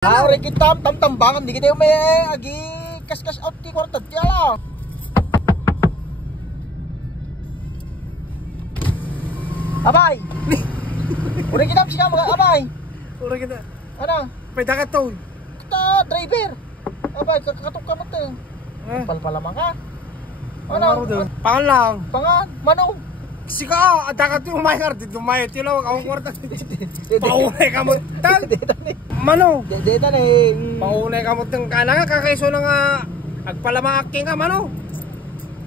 Ore kita tambangan di kita may agi kas out ti kwarta ti ala. Abay. Ore kita sika mga abay. Ore kita. Ano? Pwede ka to. Kita driver. Abay kakatok ka mate. Palpala ka. Ano? Pangan lang. Pangan, mano. Sika, ada ka ti umayar di dumayo ti lawag ang kwarta. Paunay ka mo tal. Mano? Deta ni. Paunay ka mo teng kana nga kakaiso na nga agpalamaking ka mano.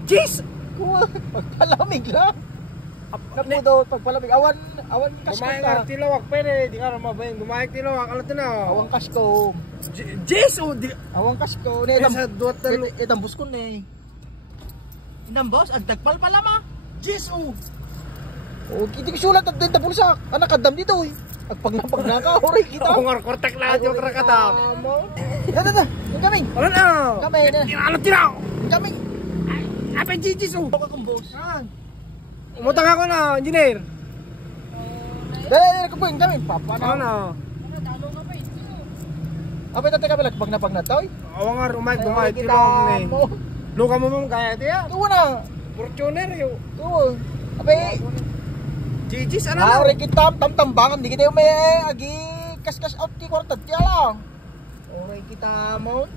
Jeez. Pagpalamig lang. Napo daw pagpalamig awan kasko Dumayo ka. ka ti lawag pwede di ka mabayin dumayo ti lawag alat na. Awan kasko. Jeez o di. Awan kasko ni Sa duwat itambus ko ni. Inambos agtagpal pala ma. Jeez o. Oh, kita sulat at din tapulsak. Anak kadam dito eh. Agpag na ka, oray kita. Ang kortek lang yung krakata. Dada, kami. Ano na? Kami na. Ano tiraw? Kami. Apa jijis o? Baka kang boss. Umutang ako na, engineer. Dada, kupuin kami. Papa na. Ano? Apa ito teka pag napag-natoy? Awang nga, dumay, tilawag na eh. Luka mo mong kaya ito ya? Tuwa na. Fortuner yun. Tuwa. Apa Jijis, ano na? oray kita tambangan. Di kita may agi kas out ti kwarta ti ala. Oray kita mo.